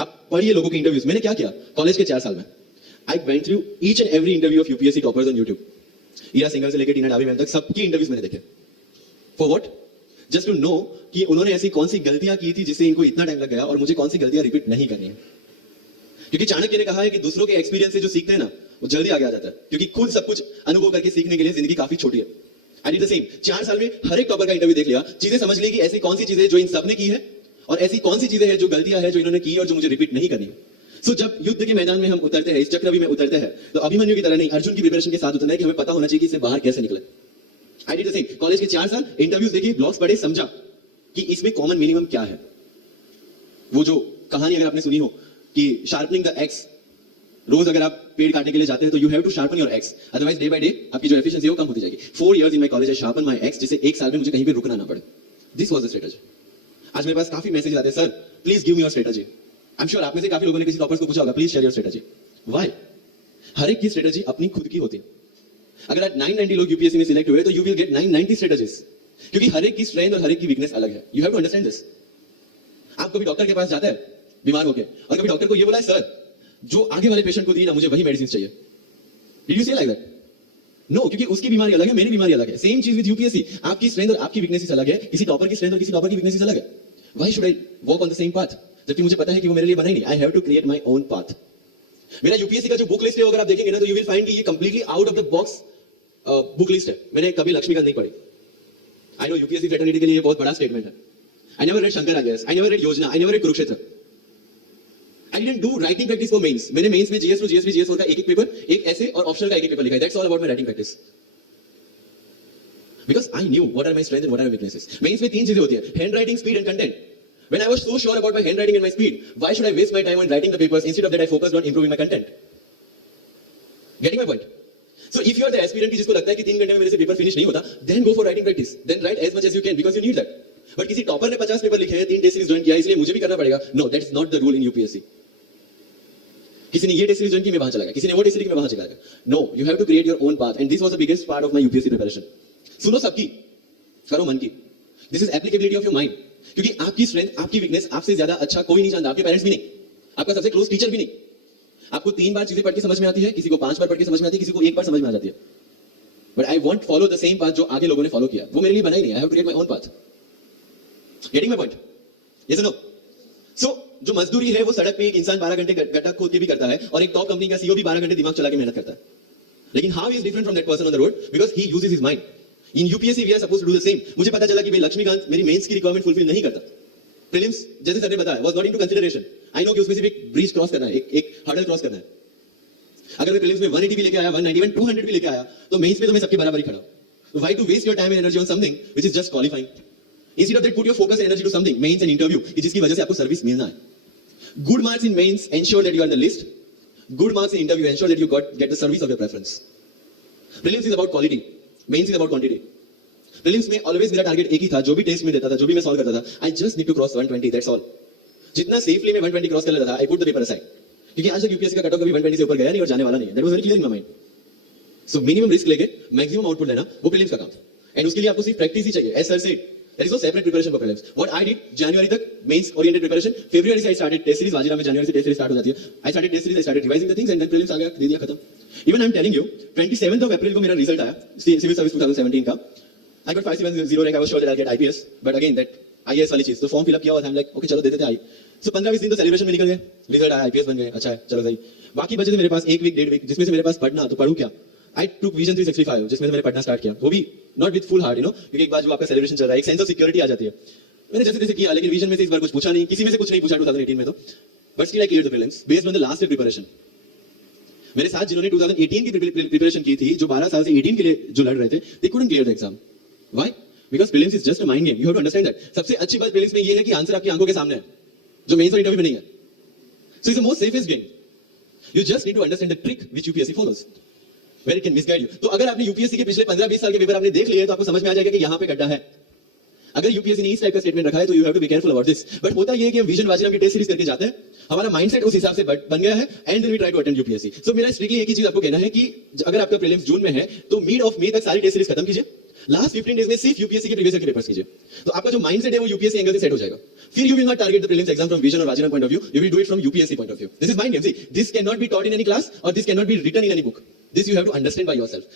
आप पढ़िए लोगों के इंटरव्यूज। मैंने क्या किया कॉलेज के 4 साल में, I went through each and every interview of UPSC toppers on YouTube. Ira Singhal से लेकर टीना डाबी मैम तक सबकी इंटरव्यूज मैंने देखे। For what? Just to know कि उन्होंने ऐसी कौन सी गलतियां की थी जिससे इनको इतना टाइम लग गया और मुझे कौन सी गलतियां रिपीट नहीं करनी है। क्योंकि चाणक्य ने कहा है कि दूसरों के एक्सपीरियंस से जो सीखते हैं ना वो जल्दी आगे आ जाता है, क्योंकि खुद सब कुछ अनुभव करके सीखने के लिए जिंदगी काफी छोटी है। I did the same. 4 साल में हर एक टॉपर का इंटरव्यू देख लिया, चीजें समझ ली कि ऐसी कौन सी चीजें जो इन सबने की है और ऐसी कौन सी चीजें हैं जो गलतियां हैं जो इन्होंने की और जो मुझे रिपीट नहीं करनी। सो जब युद्ध के मैदान में हम उतरते हैं, इस चक्रव्यूह में उतरते हैं, तो अभिमन्यु की तरह नहीं, अर्जुन की प्रिपरेशन के साथ उतरना है कि हमें पता होना चाहिए कि इससे बाहर कैसे निकले। I did the same. College के 4 साल इंटरव्यूज देखी, ब्लॉग्स पढ़े, समझा कि इसमें कॉमन मिनिमम क्या है। वो जो कहानी अगर आपने सुनी हो कि शार्पनिंग द एक्स, रोज अगर आप पेड़ काटने के लिए जाते हैं तो you have to sharpen your axe, otherwise day by day आपकी जो एफिशिएंसी है वो कम होती जाएगी। 4 years in my college I sharpen my ex, जिससे 1 साल में मुझे कहीं पे रुकना ना पड़े। This was the strategy. आज मेरे पास काफी मैसेज आते हैं, sir please give me your strategy. I am sure आप में से काफी लोगों ने किसी टॉपर्स को पूछा होगा, please share your strategy. Why? हर एक की स्ट्रेटजी अपनी खुद की होती है। अगर आज 990 लोग यूपीएससी में सिलेक्ट हुए तो यू विल गेट 990 स्ट्रेटजीज, क्योंकि हर एक की स्ट्रेंथ और हर एक की वीकनेस अलग है। You have to understand this. आप कभी डॉक्टर के पास जाते हैं बीमार होकर और कभी डॉक्टर को ये बोला है, सर जो आगे वाले पेशेंट को दी ना मुझे वही मेडिसिन चाहिए। डिड यू से लाइक दैट? नो, क्योंकि उसकी बीमारी अलग है, मेरी बीमारी अलग है। सेम चीज विद यूपीएससी। आपकी स्ट्रेंथ और आपकी वीकनेसेस अलग है, किसी टॉपर की स्ट्रेंथ और किसी टॉपर की वीकनेसेस अलग है। Why should I walk on the same path जबकि मुझे पता है कि वो मेरे लिए बना ही नहीं। I have to create my own path. मेरा यूपीएससी का जो बुक लिस्ट है अगर आप देखेंगे ना तो यू विल फाइंड कि ये completely out of the box book list है। मैंने कभी लक्ष्मीकांत नहीं पढ़ी। आई नो यूपीएससी फ्रेटर्निटी के लिए बहुत बड़ा स्टेटमेंट है। I never read Shankar Acharya, I never read Yojana, I never read Kurukshetra. I didn't do writing practice for mains. मैंने मेंस में जीएस टू जीएसपी जीएस का एक पेपर, एक ऐसे और ऑप्शनल का एक पेपर लिखा है। That's all about my writing practice, because I knew what are my strengths and what are my weaknesses. Mains में 3 चीजें होती है, handwriting, speed and content. When I was so sure about my handwriting and my speed, why should I waste my time on writing the papers? Instead of that, I focused on improving my content. Getting my point? So if you are the aspirant जिसको लगता है कि 3 घंटे में मेरे से paper finish नहीं होता, then go for writing practice. Then write as much as you can because you need that. But किसी टॉपर ने 50 पेपर लिखे हैं, 3 टेस्ट सीरीज ज्वाइन किया है, इसलिए मुझे भी करना पड़ेगा। No, that's not the rule in UPSC. किसी ने ये टेस्ट सीरीज ज्वाइन की मैं वहां चला गया, किसी ने वो टेस्ट सीरीज में वहां चला गया। No, you have to create your own path, and this was the biggest part of my UPSC preparation. सुनो सबकी, करो मन की। This is applicability of your mind. क्योंकि आपकी स्ट्रेंथ, आपकी वीकनेस आपसे ज्यादा अच्छा कोई नहीं जानता, आपके पेरेंट्स भी नहीं, आपका सबसे क्लोज टीचर भी नहीं। आपको 3 बार चीजें पढ़ के समझ में आती है, किसी को 5 बार पढ़ के समझ में आती है, किसी को 1 बार समझ में आ जाती है। But I want follow the same path जो आगे लोगों ने फॉलो किया। वो मेरे लिए बना ही नहीं। I have to create my own path. Getting my point? Yes और नो? सो जो मजदूरी है वो सड़क पे एक इंसान 12 घंटे गड्ढा खोद के भी करता है और एक टॉप कंपनी का सीईओ भी 12 घंटे दिमाग चला के मेहनत करता है। लेकिन how is different from that person on the road? Because he uses his mind. In UPSC we are supposed to do the same. मुझे पता चला कि भाई लक्ष्मीकांत मेरी मेंस की रिक्वायरमेंट फुलफिल नहीं करता। प्रीलिम्स जैसे सर ने बताया was not into consideration. I know कि उसमें सिर्फ एक ब्रिज क्रॉस करना है, एक हर्डल क्रॉस करना है। अगर मैं प्रीलिम्स में 180 भी लेके आया, 191, 200 भी लेके आया तो मेंस में तो मैं सबके बराबर ही खड़ा हूं। Why to waste your time and energy on something which is just qualifying? Instead of that put your focus and energy to something, mains and interview, जिसकी वजह से आपको सर्विस मिलना है। Good marks in mains ensure that you are in the list, good marks in interview ensure that you get the service of your preference. Prelims is about quality, mains is about quantity. Prelims में always मेरा target एक ही था, जो भी test में देता था, जो भी मैं सॉल्व करता था, I just need to cross 120, that's all. जितना सेफली मैं 120 क्रॉस कर लेता था, I put the paper aside, क्योंकि आज तक यूपीएससी का कट ऑफ कभी 120 से ऊपर गया नहीं और जाने वाला नहीं है। That was very clear in my mind. So minimum risk लेके मैक्सिमम आउटपुट लेना, वो प्रीलिम्स का काम था। एंड उसके लिए आपको सिर्फ प्रैक्टिस ही चाहिए। As sir said, there is no separate preparation for prelims. What I did, जनवरी तक मेंस ओरिएंटेड प्रिपरेशन, फरवरी से I started test series. Vajiram में जनवरी से टेस्ट सीरीज स्टार्ट हो जाती है। I started test series, I started revising the things and then prelims आ गया, दे दिया खत्म। Even I am telling you, 27th of April को मेरा रिजल्ट आया सिविल सर्विस 2017 का। I got 570 rank. I was sure that I'll get IPS, but again that IAS वाली चीज, तो फॉर्म फिलअप किया और I'm like, okay चलो दे देते आई। So 15-20 दिन तो सेलिब्रेशन में निकल गए, रिजल्ट आया, IPS बन गए, अच्छा है चलो सही। बाकी बचे थे मेरे पास 1 वीक 1.5 वीक, जिसमें से मेरे पास पढ़ना, तो पढ़ूं क्या? I took Vision 365, जिसमें से मैंने पढ़ना स्टार्ट किया, वो भी not with full heart, you know, क्योंकि एक बार जो आपका सेलिब्रेशन चल रहा है, एक सेंस ऑफ सिक्योरिटी आ जाती है। मैंने जैसे तैसे किया, लेकिन विजन में से इस बार कुछ पूछा नहीं, किसी में से कुछ नहीं पूछा 2018 में तो, but still I cleared the prelims based on the last year preparation। मेरे साथ जिन्होंने 2018 की प्रिपरेशन की थी, जो 12 साल से 18 के लिए जो लड़ रहे थे, they couldn't clear the exam। Why? Because prelims is just a mind game. You have to understand that. सबसे अच्छी बात prelims में ये है कि आंसर आपकी आंखों के सामने है, जो मेंस और इंटरव्यू में नहीं है। So it's the most safest game. You just need to understand the trick which UPSC follows, where it can misguide you. तो अगर आपने यूपीएससी के पिछले 15-20 साल के पेपर आपने देख लिए तो आपको समझ में आ जाएगा कि यहाँ पे गड्ढा है। अगर यूपीएससी ने इस टाइप का स्टेटमेंट रखा है तो you have to be careful about this. But होता ये है कि हम विजन वाजिराम की टेस्ट सीरीज करके जाते हैं, हमारा माइंडसेट उस हिसाब से बन गया है, and then we try to attend UPSC. So मेरा स्ट्रिक्टली एक ही चीज आपको कहना है कि अगर आपका प्रीलिम्स जून में है तो मिड ऑफ मई तक सारी टेस्ट सीरीज खत्म कीजिए, लास्ट 15 डेज में सिर्फ यूपीएससी के प्रीवियस ईयर के पेपर्स कीजिए, तो आपका जो माइंडसेट है वो यूपीएससी एंगल से सेट हो जाएगा. फिर you will not target the prelims exam from Vision और Vajiram point of view, you will do it from UPSC point of view. This is my name. See, this can not be taught in any class और this can not be written in any book. This you have to understand by yourself.